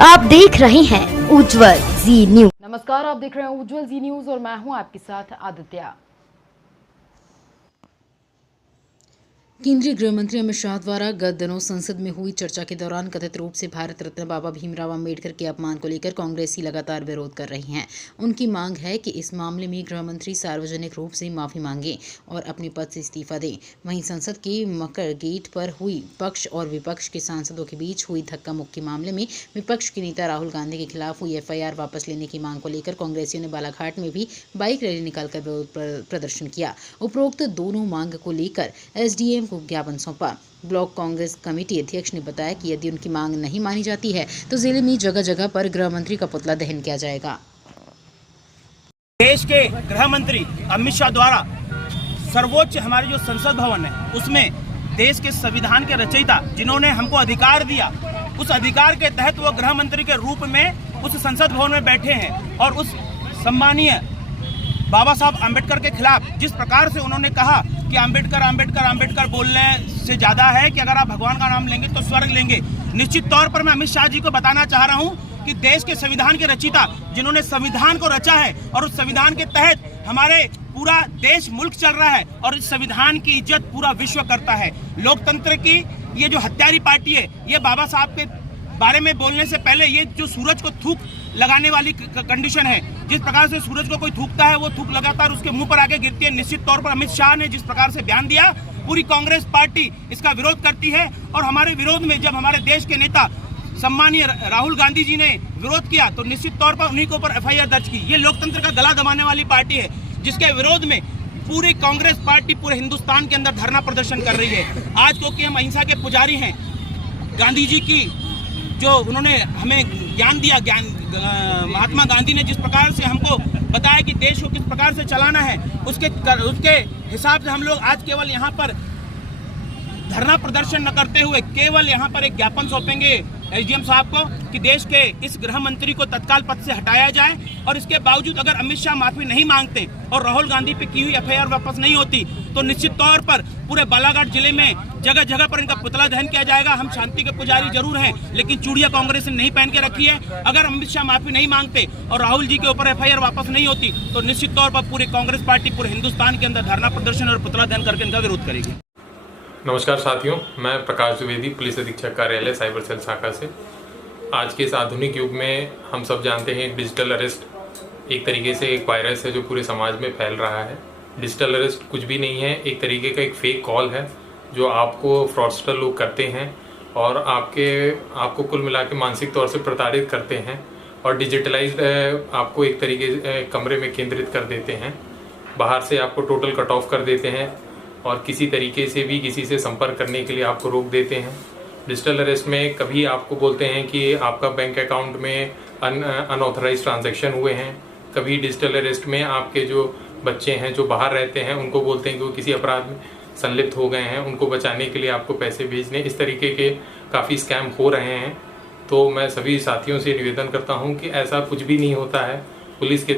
आप देख रहे हैं उज्जवल जी न्यूज। नमस्कार, आप देख रहे हैं उज्जवल जी न्यूज और मैं हूं आपके साथ आदित्य। केंद्रीय गृह मंत्री अमित शाह द्वारा गत दिनों संसद में हुई चर्चा के दौरान कथित रूप से भारत रत्न बाबा भीमराव अंबेडकर के अपमान को लेकर कांग्रेसी लगातार विरोध कर रही हैं। उनकी मांग है कि इस मामले में गृह मंत्री सार्वजनिक रूप से माफी मांगे और अपने पद से इस्तीफा दें। वहीं संसद के मकर गेट पर हुई पक्ष और विपक्ष के सांसदों के बीच हुई धक्का मुक्की मामले में विपक्ष के नेता राहुल गांधी के खिलाफ हुई FIR वापस लेने की मांग को लेकर कांग्रेसियों ने बालाघाट में भी बाइक रैली निकालकर विरोध प्रदर्शन किया। उपरोक्त दोनों मांग को लेकर SDM को ज्ञापन सौंपा। ब्लॉक कांग्रेस कमेटी अध्यक्ष ने बताया कि यदि उनकी मांग नहीं मानी जाती है तो जिले में जगह जगह पर गृह मंत्री का पुतला दहन किया जाएगा। देश के गृह मंत्री अमित शाह द्वारा सर्वोच्च हमारे जो संसद भवन है उसमें देश के संविधान के रचयिता जिन्होंने हमको अधिकार दिया, उस अधिकार के तहत वो गृह मंत्री के रूप में उस संसद भवन में बैठे हैं और उस सम्मानीय बाबा साहब आम्बेडकर के खिलाफ जिस प्रकार से उन्होंने कहा कि आम्बेडकर आम्बेडकर आम्बेडकर बोलने से ज्यादा है कि अगर आप भगवान का नाम लेंगे तो स्वर्ग लेंगे। निश्चित तौर पर मैं अमित शाह जी को बताना चाह रहा हूं कि देश के संविधान के रचयिता जिन्होंने संविधान को रचा है और उस संविधान के तहत हमारे पूरा देश मुल्क चल रहा है और इस संविधान की इज्जत पूरा विश्व करता है। लोकतंत्र की ये जो हत्यारी पार्टी है, ये बाबा साहब के बारे में बोलने से पहले ये जो सूरज को थूक लगाने वाली कंडीशन है, जिस प्रकार से सूरज को कोई थूकता है वो थूक लगातार उसके मुंह पर आके गिरती है। निश्चित तौर पर अमित शाह ने जिस प्रकार से बयान दिया, पूरी कांग्रेस पार्टी इसका विरोध करती है और हमारे विरोध में जब हमारे देश के नेता सम्मानीय राहुल गांधी जी ने विरोध किया तो निश्चित तौर पर उन्हीं के ऊपर FIR दर्ज की। ये लोकतंत्र का गला दबाने वाली पार्टी है जिसके विरोध में पूरी कांग्रेस पार्टी पूरे हिंदुस्तान के अंदर धरना प्रदर्शन कर रही है। आज क्योंकि हम अहिंसा के पुजारी हैं, गांधी जी की जो उन्होंने हमें ज्ञान दिया, महात्मा गांधी ने जिस प्रकार से हमको बताया कि देश को किस प्रकार से चलाना है, उसके हिसाब से हम लोग आज केवल यहाँ पर धरना प्रदर्शन न करते हुए केवल यहाँ पर एक ज्ञापन सौंपेंगे SDM साहब को कि देश के इस गृह मंत्री को तत्काल पद से हटाया जाए। और इसके बावजूद अगर अमित शाह माफी नहीं मांगते और राहुल गांधी पे की हुई FIR वापस नहीं होती तो निश्चित तौर पर पूरे बालाघाट जिले में जगह जगह पर इनका पुतला दहन किया जाएगा। हम शांति के पुजारी जरूर हैं, लेकिन चूड़िया कांग्रेस ने नहीं पहन के रखी है। अगर अमित शाह माफी नहीं मांगते और राहुल जी के ऊपर FIR वापस नहीं होती तो निश्चित तौर पर पूरी कांग्रेस पार्टी पूरे हिंदुस्तान के अंदर धरना प्रदर्शन और पुतला दहन करके इनका विरोध करेगी। नमस्कार साथियों, मैं प्रकाश द्विवेदी, पुलिस अधीक्षक कार्यालय साइबर सेल शाखा से। आज के इस आधुनिक युग में हम सब जानते हैं डिजिटल अरेस्ट एक तरीके से एक वायरस है जो पूरे समाज में फैल रहा है। डिजिटल अरेस्ट कुछ भी नहीं है, एक तरीके का एक फेक कॉल है जो आपको फ्रॉडस्टर लोग करते हैं और आपको कुल मिला के मानसिक तौर से प्रताड़ित करते हैं और डिजिटलाइज्ड आपको एक तरीके से कमरे में केंद्रित कर देते हैं। बाहर से आपको टोटल कट ऑफ कर देते हैं और किसी तरीके से भी किसी से संपर्क करने के लिए आपको रोक देते हैं। डिजिटल अरेस्ट में कभी आपको बोलते हैं कि आपका बैंक अकाउंट में अनऑथराइज ट्रांजैक्शन हुए हैं, कभी डिजिटल अरेस्ट में आपके जो बच्चे हैं जो बाहर रहते हैं उनको बोलते हैं कि वो किसी अपराध में संलिप्त हो गए हैं, उनको बचाने के लिए आपको पैसे भेजने, इस तरीके के काफ़ी स्कैम हो रहे हैं। तो मैं सभी साथियों से निवेदन करता हूं कि ऐसा कुछ भी नहीं होता है। पुलिस के